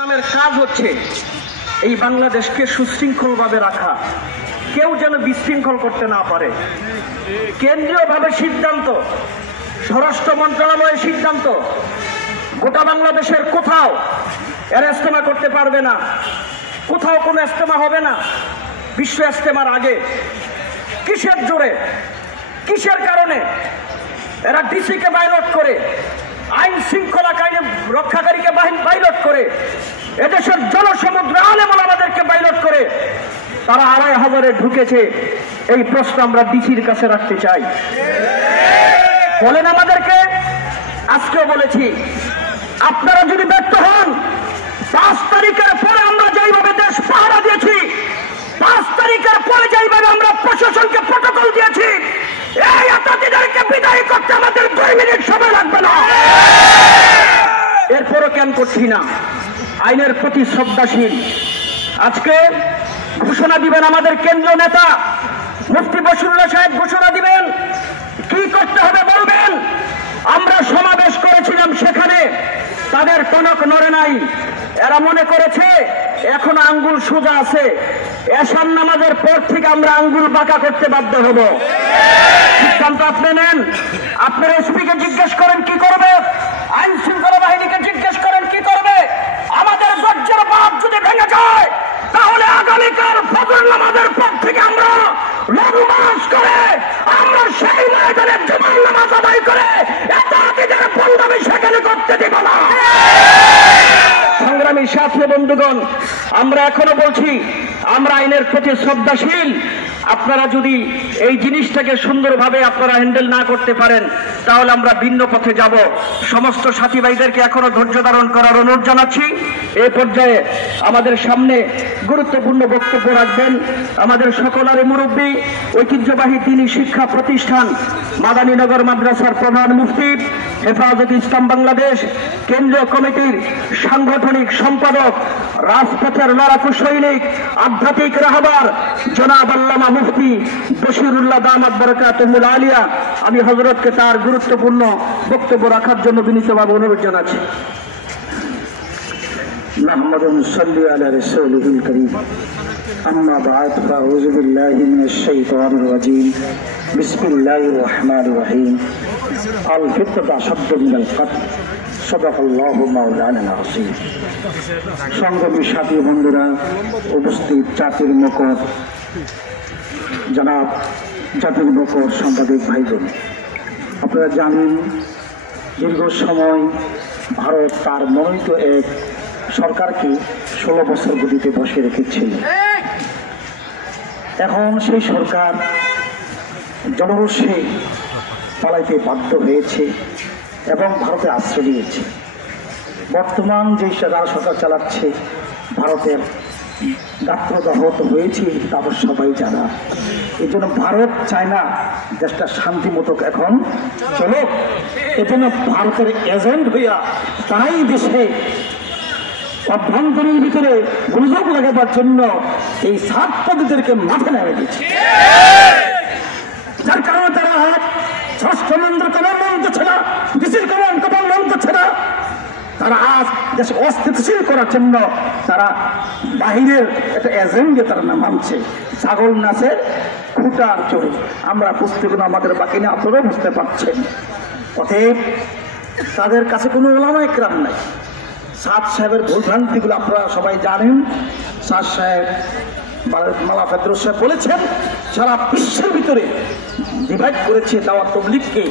নামের কাজ হচ্ছে এই বাংলাদেশকে সুশৃঙ্খলভাবে রাখা, কেউ যেন বিশৃঙ্খল করতে না পারে। কেন্দ্রীয়ভাবে সিদ্ধান্ত, স্বরাষ্ট্র মন্ত্রণালয়ের সিদ্ধান্ত, গোটা বাংলাদেশের কোথাও এর ইস্তেমা করতে পারবে না, কোথাও কোনো ইস্তেমা হবে না বিশ্ব ইস্তেমার আগে। কিসের জোরে, কিসের কারণে এরা ডিসিকে বাইলট করে, আইন শৃঙ্খলা কায়েম রক্ষাকারীকে বাইলট করে, এদেশের জনসমুদ্র আলেম ওলামাদেরকে বাইলট করে তারা ২৫০০-এ ঢুকেছে? এই প্রশ্ন আমরা ডিসির কাছে রাখতে চাই। বলেন আমাদেরকে। আজকেও বলেছি, আপনারা যদি ব্যর্থ হন, ৫ তারিখের পরে আমরা যেইভাবে দেশ পাহারা দিয়েছি, ৫ তারিখের পরে যেইভাবে আমরা প্রশাসনকে প্রটোকল দিয়েছি, এই আততায়ীদেরকে বিদায় করতে আমাদের ২ মিনিট সময় লাগবে না। এরপরও কেন করছি না? আইনের প্রতি শ্রদ্ধাশীল। আজকে ঘোষণা দিবেন আমাদের কেন্দ্রীয় নেতা মুফতি বশিরুল্লাহ সাহেব, ঘোষণা দিবেন কি করতে হবে বলবেন। আমরা সমাবেশ করেছিলাম, সেখানে তাদের টনক নড়ে নাই। এরা মনে করেছে এখন আঙ্গুল সোজা আছে, এশার নামাজের পর থেকে আমরা আঙ্গুল বাঁকা করতে বাধ্য হব। সিদ্ধান্ত আপনি নেন। আপনার এসপিকে জিজ্ঞেস করেন কি করবে, আইন শৃঙ্খলা বাহিনীকে জিজ্ঞেস করেন কি করবে। আমাদের ধৈর্যের বাঁধ যদি ভেঙে যায়, তাহলে আগামীকাল ফজর নামাজের পর থেকে আমরা লং মার্চ করে আমরা সেই ময়দানে জুমার নামাজ আদায় করে এতদিনের বন্দামি সেখানে করতে দিব না। সংগ্রামী সাথী বন্ধুগণ, আমরা এখনো বলছি, আমরা আইনের প্রতি শ্রদ্ধাশীল। আপনারা যদি এই জিনিসটাকে সুন্দরভাবে আপনারা হ্যান্ডেল না করতে পারেন, তাহলে আমরা ভিন্ন পথে যাব। সমস্ত সাথী ভাইদেরকে এখনো ধৈর্য ধারণ করার অনুরোধ জানাচ্ছি। এই পর্যায়ে আমাদের সামনে গুরুত্বপূর্ণ বক্তব্য রাখবেন আমাদের সকলের মুরব্বী, ঐতিহ্যবাহী দিনী শিক্ষা প্রতিষ্ঠান মাদানীনগর মাদ্রাসার প্রধান মুফতি, হেফাজত ইসলাম বাংলাদেশ কেন্দ্রীয় কমিটির সাংগঠনিক সম্পাদক, রাজপথের লড়াকু সৈনিক, আধ্যাত্মিক রাহবার জনাব আল্লামা মুফতি বশিরুল্লাহ দামাত বরকাতুহুল আলিয়া। আমি হযরতকে তার গুরুত্বপূর্ণ বক্তব্য রাখার জন্য বিনীতভাবে অনুরোধ জানাচ্ছি। নাহমাদু সাল্লি আলা রাসূলিল কারীম, আম্মা বা'দ, ফাউযু বিল্লাহি মিনাশ শাইতানির রাজীম, বিসমিল্লাহির রহমানির রহিম। আল ফিতরতু আশাদ্দু মিনাল কতল, সাদাকাল্লাহু মাওলানা আযীম। সংগ্রামী সাথী বন্ধুরা, উপস্থিত জাতির মুখর জনাব জাতির মুখর সাংবাদিক ভাইবোন, আপনারা জানেন দীর্ঘ সময় ভারত তার মনোনীত এক সরকারকে ১৬ বছর গতিতে বসে রেখেছিল। এখন সেই সরকার জনরোষে পালাইতে বাধ্য হয়েছে এবং ভারতে আশ্রয় নিয়েছে। বর্তমান যে সরকার চালাচ্ছে, ভারতের গাত্রদাহ হয়েছে তা সবাই জানা। এই জন্য ভারত চায় না দেশটা শান্তিমতো এখন চলুক। এই জন্য ভারতের এজেন্ট হইয়া তারাই দেশে অভ্যন্তরীণ ভিতরে গুজব লাগাবার জন্য এই ছাত্রদেরকে মাঠে নেমে দিচ্ছে, যার কারণে তারা স্বরাষ্ট্র মন্ত্রী কমান মানতেছে না, ডিসির কমান মানতেছে না। তারা আজ দেশ অস্থিতিশীল করার জন্য তারা বাহিরের একটা এজেন্টকে তারা না মানছে। ছাগল নাচে খুঁটার চড়ে, আমরা বুঝতে কোনো আমাদের বাকি না, আপনারাও বুঝতে পারছেন। অতএব তাদের কাছে কোনো ওলামা একরাম নাই। সাদ সাহেবের ভুলভ্রান্তিগুলো আপনারা সবাই জানেন। সাদ সাহেব মালা ফেদরুস সাহেব বলেছেন, সারা বিশ্বের ভিতরে ডিভাইড করেছে দাওয়াত তাবলীগকে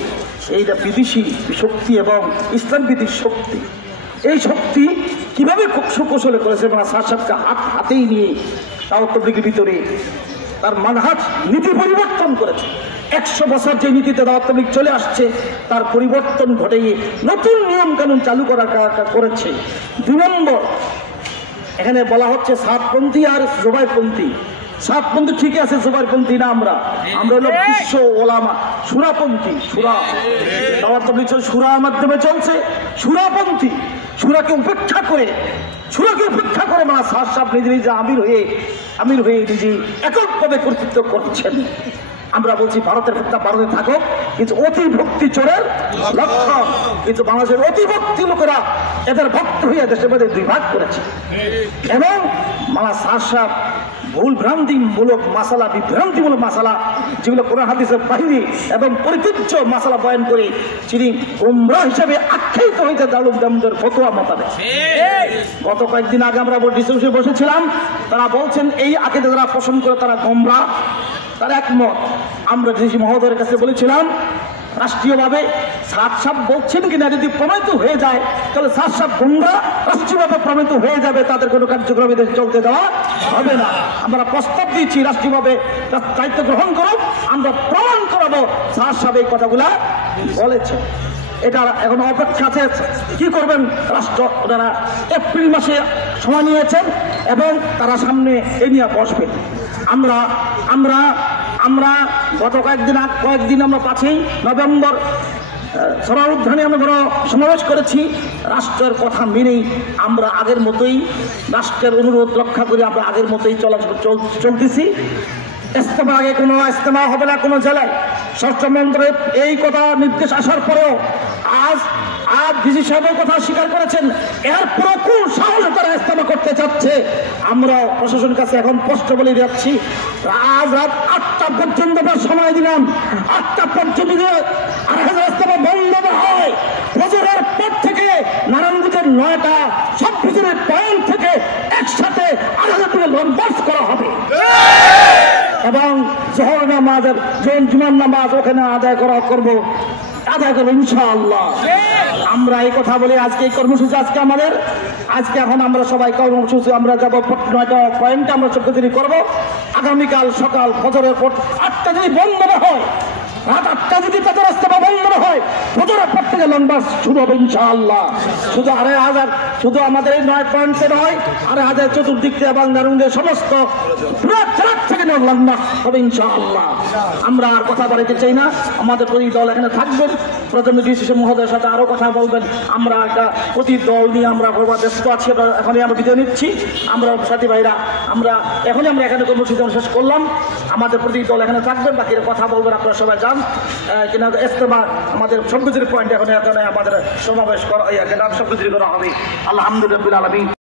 এইটা বিদেশি শক্তি এবং ইসলাম বিদ্বেষী শক্তি। এই শক্তি কিভাবে খুব সুকৌশলে করেছে, মানে সাদ সাহেবকে হাতেই নিয়ে দাওয়াত তাবলীগের ভিতরে তার মানহাজ নীতি পরিবর্তন করেছে। ১০০ বছর যে নীতিতে দাওয়াত তাবলীগ চলে আসছে, তার পরিবর্তন ঘটিয়ে নতুন নিয়ম কানুন চালু করেছে। ২ নম্বর, এখানে বলা হচ্ছে সাতপন্থী আর জোবাইরপন্থী। সাতপন্থী ঠিক আছে, জোবাইরপন্থী না। আমরা হলো বিশ্ব ওলামা সুরাপন্থী। সুরা দাওয়াত তাবলীগ সুরার মাধ্যমে চলছে, সুরাপন্থী। সুরাকে উপেক্ষা করে মানে সাদ সাহেব নিজে নিজে আমির হয়ে নিজে এককভাবে কর্তৃত্ব করছেন। আমরা বলছি ভারতের ভক্তা ভারতে থাকুক, কিন্তু অতি ভক্তি চোরের লক্ষণ। কিন্তু বাংলাদেশের অতি ভক্তি লোকেরা এদের ভক্ত হইয়া দেশের মধ্যে দুই ভাগ করেছে এবং মালা সাহসাব ভুল ভ্রান্তিমূলক মাসালা, বিভ্রান্তিমূলক মাসালা যেগুলো কোরআন হাদিসের বাহিনী এবং পরিতুচ্ছ মাসালা বয়ান করে তিনি গোমরা হিসাবে আখ্যায়িত হইতে দারুল দামদের ফতোয়া মোতাবেক। গত কয়েকদিন আগে আমরা ডিসকাশনে বসেছিলাম, তারা বলছেন এই আকিদা যারা পোষণ করে তারা গোমরা, তার একমত। আমরা ডিসি মহোদয়ের কাছে বলেছিলাম রাষ্ট্রীয়ভাবে সাত সাপ বলছেন কিনা যদি প্রমাণিত হয়ে যায় তাহলে সাত সাপ গোমরা রাষ্ট্রীয়ভাবে প্রমাণিত হয়ে যাবে, তাদের কোনো কার্যক্রম চলতে দেওয়া হবে না। আমরা প্রস্তাব দিয়েছি রাষ্ট্রীয়ভাবে দায়িত্ব গ্রহণ করো, আমরা প্রমাণ করাবো সাত সাপ এই কথাগুলা বলেছে। এটা এখন অপেক্ষা আছে কি করবেন রাষ্ট্র, ওনারা এপ্রিল মাসে সময় নিয়েছেন এবং তারা সামনে এ নিয়ে বসবে। আমরা আমরা আমরা গত কয়েকদিন আমরা 5ই নভেম্বর সভা উদ্যানে আমরা বড় সমাবেশ করেছি। রাষ্ট্রের কথা মেনেই আমরা আগের মতোই রাষ্ট্রের অনুরোধ রক্ষা করে আমরা আগের মতোই চলতেছি। ইস্তেমা আগে কোনো ইস্তেমা হবে না কোনো জেলায়। স্বরাষ্ট্রমন্ত্রীর এই কথা নির্দেশ আসার পরেও আজ ডিসি সাহেবের কথা স্বীকার করেছেন, এরপরও কোন সাহসে তারা ইস্তেমা করতে চাচ্ছে। আমরা প্রশাসনের কাছে এখন স্পষ্ট বলে যাচ্ছি, আজ রাত 8টা পর্যন্ত সময় দিলাম, 8টা পর্যন্ত ইস্তেমা বন্ধ না হয়, ফজরের পর থেকে নারায়ণগঞ্জের 9টা সব ফজরের পয়েন্ট থেকে একসাথে 8,000 লঞ্চ করা হবে এবং জোহর নামাজের জুমার নামাজ ওখানে আদায় করবো ইনশাআল্লাহ। আমরা এই কথা বলে আজকে এই কর্মসূচি আজকে এখন আমরা সবাই কর্মসূচি আমরা যাবো 9টা পয়েন্টে আমরা চক্রদিনী করবো। আগামীকাল সকাল ফজরের পর 8টা যদি বন্ধ না হয়, রাত 8টা যদি তাদের রাস্তা বন্ধ না হয়, ফজরের পর থেকে লং মার্চ শুরু হবে ইনশাআল্লাহ। শুধু 2,500 শুধু আমাদের এই 9 পয়েন্টে নয়, 2,500 চতুর্দিক থেকে এবং নারায়ণগঞ্জের সমস্ত রাত থেকে লং মার্চ হবে ইনশাআল্লাহ। আমরা আর কথা বাড়াইতে চাই না, আমাদের প্রতি দল এখানে থাকবেন, প্রথম ডিসি মহোদয়ের সাথে আরো কথা বলবেন। আমরা একটা প্রতি দল নিয়ে আমরা ব্যস্ত আছি, এখনই আমরা বিদায় নিচ্ছি। আমরা সাথী ভাইরা আমরা এখানে কর্মসূচি শেষ করলাম। আমাদের প্রতি দল এখানে থাকবেন, বাকি কথা বলবেন, আপনারা সবাই যান কিনা ইস্তেমা আমাদের সবকিছুর পয়েন্ট এখন আমাদের সমাবেশ করা সবকিছু করা হবে। আলহামদুলিল্লাহ আলামিন।